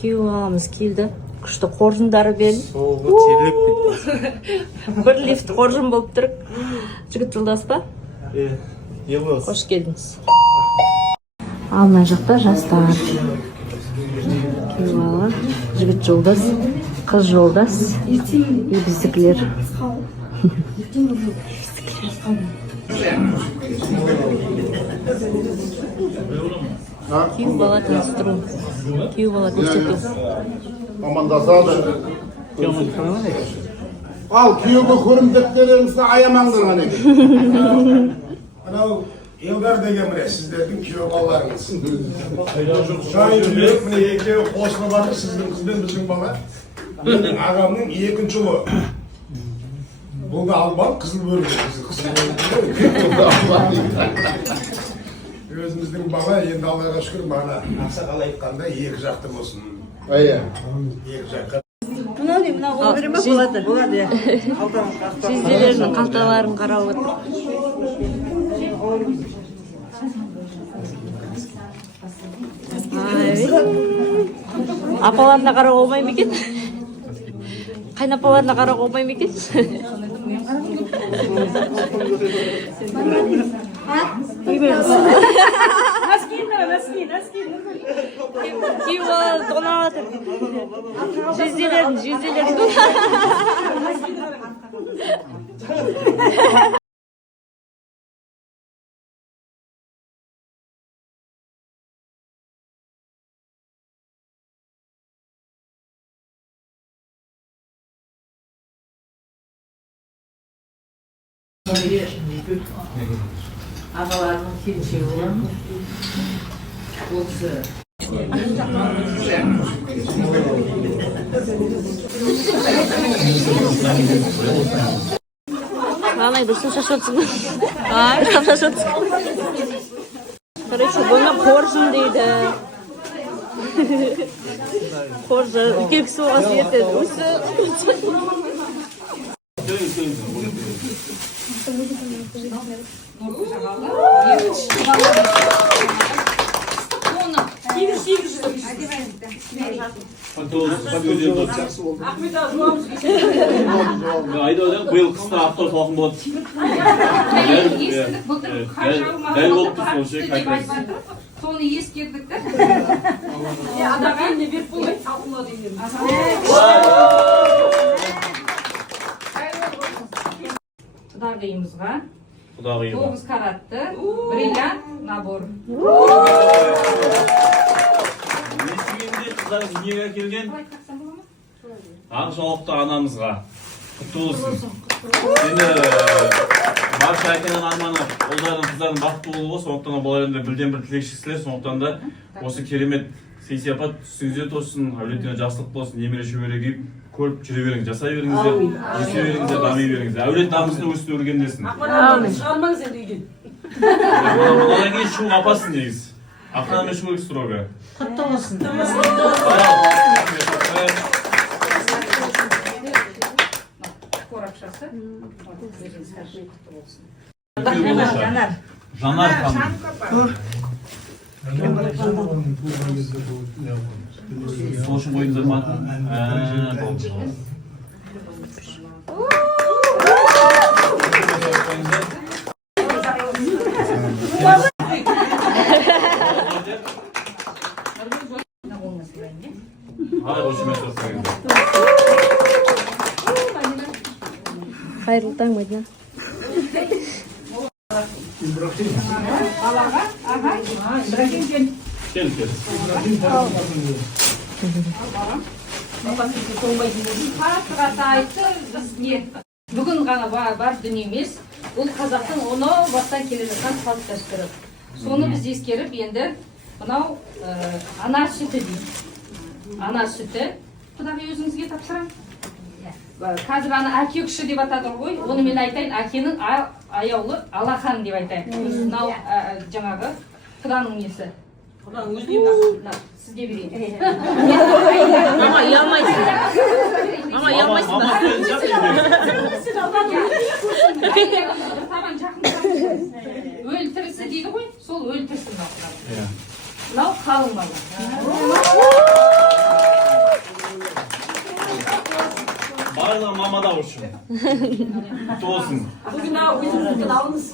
Күйеу ағамыз келді. Күшті қоржындары берді. Бір лифт қоржын болып тұр. Жігіт жолдас па? Қош келдіңіз. Ал мына жақта жастар. Күйеу аға, жігіт жолдас, қыз жолдас и біздікілер. Күйеу бала таныстыру. Күйеу бала көрсету. Амандасады. Ал күйеуге көрімдіктеріңізді аямаңдар ғана. Анау Елдар деген міне сіздердің күйеу балаларыңыз. Шайын жүрек міне екеуі қосылып жатыр, сіздің қыз бен біздің бала. Менің ағамның екінші ұлы. Бұл да албан қызыл бөрік. Өзіміздің бала енді Аллаға шүкір бала ақсақал айтқанда екі жақты болсын. Екі жаққа. Мынау бере ме? Болады. Болады, иә. Жезделерінің қалталарын қарап отыр. Апаларына қарауға болмай ма екен? Қайнапаларына қарауға болмай ма екен? Күйеу бала тонап жатыр. Жезделерін Ағаларының келіншегі осы Анай, дұрсын шашатсың ба? Шашатсың. Короче, бұны қоржын дейді. Қоржын. Үлкен кісі оған сүйетеді. Осы. Биыл қыста аптау салқын болады. Дәл болып тұрсын осы қайтарыз. Соны ескердік та. Адам не беріп болмайды, салқынлады деймін. Құдағиымызға Құдағиым. 9 каратты бриллиант набор. Естігенде қыздарыңыз дүниеге келген ақ жауапты анамызға құтты болсын. Енді барша әкенің арманы ұлдардың қыздардың бақытты болуы, сондықтан бұл әлемде білден бір тілекшісілер, сондықтан да осы керемет сый-сияпат үстіңізде тосын, әулетіне жақсылық болсын, немере шөбере күйіп көріп жүре беріңіз, жасай беріңіздер, өсе беріңіздер, дами беріңіздер. Әулет дамысын, өсіп өргендесін. Шығармаңыз енді үйден. Одан кейін шығу апасын негіз. Ақтанымен шығу керек строго. Құтты болсын. Қорапшасы. Жанар ханым. Сол үшін қойыңыздар ма? Қайырлы таң, Мадина. Балаға, аға, Ибрагим кел. Кел. Қатты айтты, біз не? Бүгін ғана бар дүние емес. Бұл қазақтың оны бастан келе жатқан салт дәстүрі. Соны біз ескеріп, енді мынау ана сүті дейді. Ана сүті. Құдағи өзіңізге тапсырам. Қазір ана әке күші деп атады ғой. Оны мен айтайын, әкенің аяулы Алахан деп айтайын. Мынау жаңағы құданың несі. Құданың өзіне Сізге берейін. Мама, ұялмайсың. Мама, ұялмайсың ба? Табан жақын өлтірсін мынау. Иә. Мынау қалың бала. Барлығы мамада үшін. Құтты болсын. Bugün daha uyusun. Alınız.